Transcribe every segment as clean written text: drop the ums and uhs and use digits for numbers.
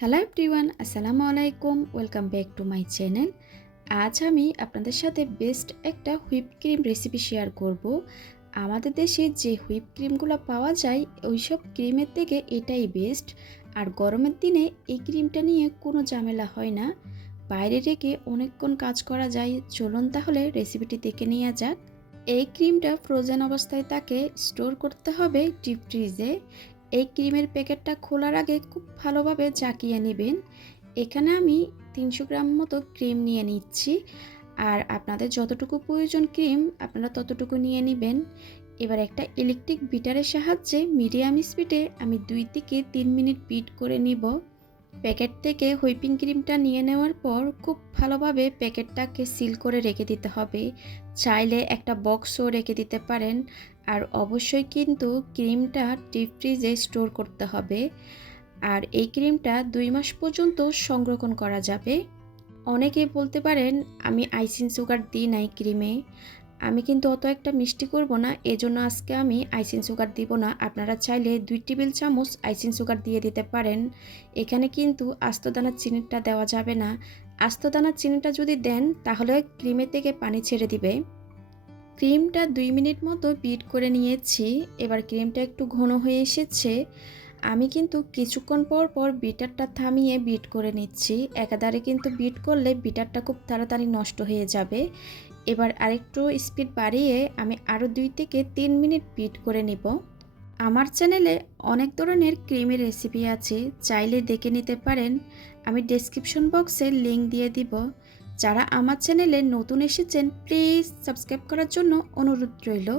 Hello everyone, আসসালামু আলাইকুম। Welcome back to my channel. আজ আমি আপনাদের সাথে বেস্ট একটা হুইপ ক্রিম রেসিপি শেয়ার করব। আমাদের দেশে যে হুইপ ক্রিমগুলো পাওয়া যায় ওইসব ক্রিমের থেকে এটাই বেস্ট। আর গরমের দিনে এই ক্রিমটা নিয়ে কোনো ঝামেলা হয় না, বাইরে রেখে অনেকক্ষণ কাজ করা যায়। চলুন তাহলে রেসিপিটি দেখে নেওয়া যাক। এই ক্রিমটা ফ্রোজেন অবস্থায় তাকে স্টোর করতে হবে ডিপ ফ্রিজে। এই ক্রিমের প্যাকেটটা খোলার আগে খুব ভালোভাবে ঝাঁকিয়ে নেবেন। এখানে আমি 300 গ্রাম মতো ক্রিম নিয়ে নিচ্ছি। আর আপনাদের যতটুকু প্রয়োজন ক্রিম আপনারা ততটুকু নিয়ে নেবেন। এবার একটা ইলেকট্রিক বিটারের সাহায্যে মিডিয়াম স্পিডে আমি 2 থেকে 3 মিনিট বিট করে নিব। প্যাকেট থেকে হুইপিং ক্রিমটা নিয়ে নেওয়ার পর খুব ভালোভাবে প্যাকেটটাকে সিল করে রেখে দিতে হবে। চাইলে একটা বক্সও রেখে দিতে পারেন। আর অবশ্যই কিন্তু ক্রিমটা ডিপ ফ্রিজে স্টোর করতে হবে। আর এই ক্রিমটা 2 মাস পর্যন্ত সংরক্ষণ করা যাবে। অনেকেই বলতে পারেন আমি আইসিং সুগার দিই নাই ক্রিমে। আমি কিন্তু অত একটা মিষ্টি করব না, এজন্য আজকে আমি আইসিং সুগার দিব না। আপনারা চাইলে 2 টেবিল চামচ আইসিং সুগার দিয়ে দিতে পারেন। এখানে কিন্তু আস্ত দানার চিনিটা দেওয়া যাবে না। আস্ত দানার চিনিটা যদি দেন তাহলে ক্রিমের থেকে পানি ছেড়ে দিবে। ক্রিমটা 2 মিনিট মতো বিট করে নিয়েছি। এবার ক্রিমটা একটু ঘন হয়ে এসেছে। আমি কিন্তু কিছুক্ষণ পর পর বিটারটা থামিয়ে বিট করে নিচ্ছি। একাধারে কিন্তু বিট করলে বিটারটা খুব তাড়াতাড়ি নষ্ট হয়ে যাবে। এবার আরেকটু স্পিড বাড়িয়ে আমি আরও 2 থেকে 3 মিনিট বিট করে নিব। আমার চ্যানেলে অনেক ধরনের ক্রিমের রেসিপি আছে, চাইলে দেখে নিতে পারেন। আমি ডেসক্রিপশন বক্সে লিংক দিয়ে দিব। যারা আমার চ্যানেলে নতুন এসেছেন প্লিজ সাবস্ক্রাইব করার জন্য অনুরোধ রইল।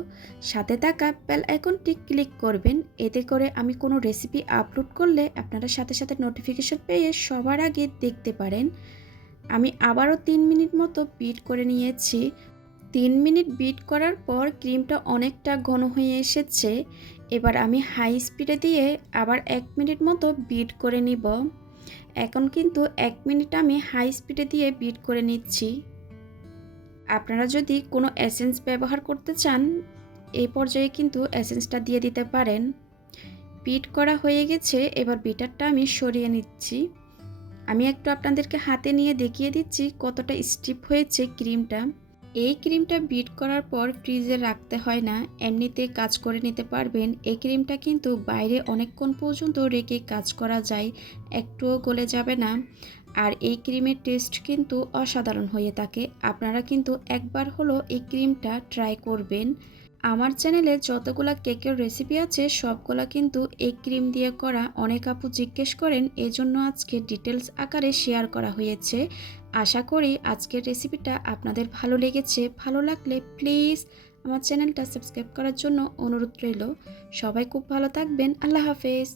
সাথে থাকা বেল আইকনটি ক্লিক করবেন, এতে করে আমি কোনো রেসিপি আপলোড করলে আপনারা সাথে সাথে নোটিফিকেশন পেয়ে সবার আগে দেখতে পারেন। আমি আবারও 3 মিনিট মতো বিট করে নিয়েছি। 3 মিনিট বিট করার পর ক্রিমটা অনেকটা ঘন হয়ে এসেছে। এবার আমি হাই স্পিডে দিয়ে আবার 1 মিনিট মতো বিট করে নিব। এখন কিন্তু 1 মিনিট আমি হাই স্পিডে দিয়ে বিট করে নিচ্ছি। আপনারা যদি কোনো এসেন্স ব্যবহার করতে চান এই পর্যায়ে কিন্তু এসেন্সটা দিয়ে দিতে পারেন। বিট করা হয়ে গেছে, এবার বিটারটা আমি সরিয়ে নিচ্ছি। আমি একটু আপনাদেরকে হাতে নিয়ে দেখিয়ে দিচ্ছি কতটা স্টিফ হয়েছে ক্রিমটা। এই ক্রিমটা বিট করার পর ফ্রিজে রাখতে হয় না, এমনিতে কাজ করে নিতে পারবেন। এই ক্রিমটা কিন্তু বাইরে অনেকক্ষণ পর্যন্ত রেখে কাজ করা যায়, একটুও গলে যাবে না। আর এই ক্রিমের টেস্ট কিন্তু অসাধারণ হয়ে থাকে। আপনারা কিন্তু একবার হলো এই ক্রিমটা ট্রাই করবেন। আমার চ্যানেলে যতগুলা কেকের রেসিপি আছে সবগুলা কিন্তু এই ক্রিম দিয়ে করা। অনেক আপু জিজ্ঞেস করেন, এজন্য আজকে ডিটেলস আকারে শেয়ার করা হয়েছে। আশা করি আজকের রেসিপিটা আপনাদের ভালো লেগেছে। ভালো লাগলে প্লিজ আমার চ্যানেলটা সাবস্ক্রাইব করার জন্য অনুরোধ রইল। সবাই খুব ভালো থাকবেন। আল্লাহ হাফেজ।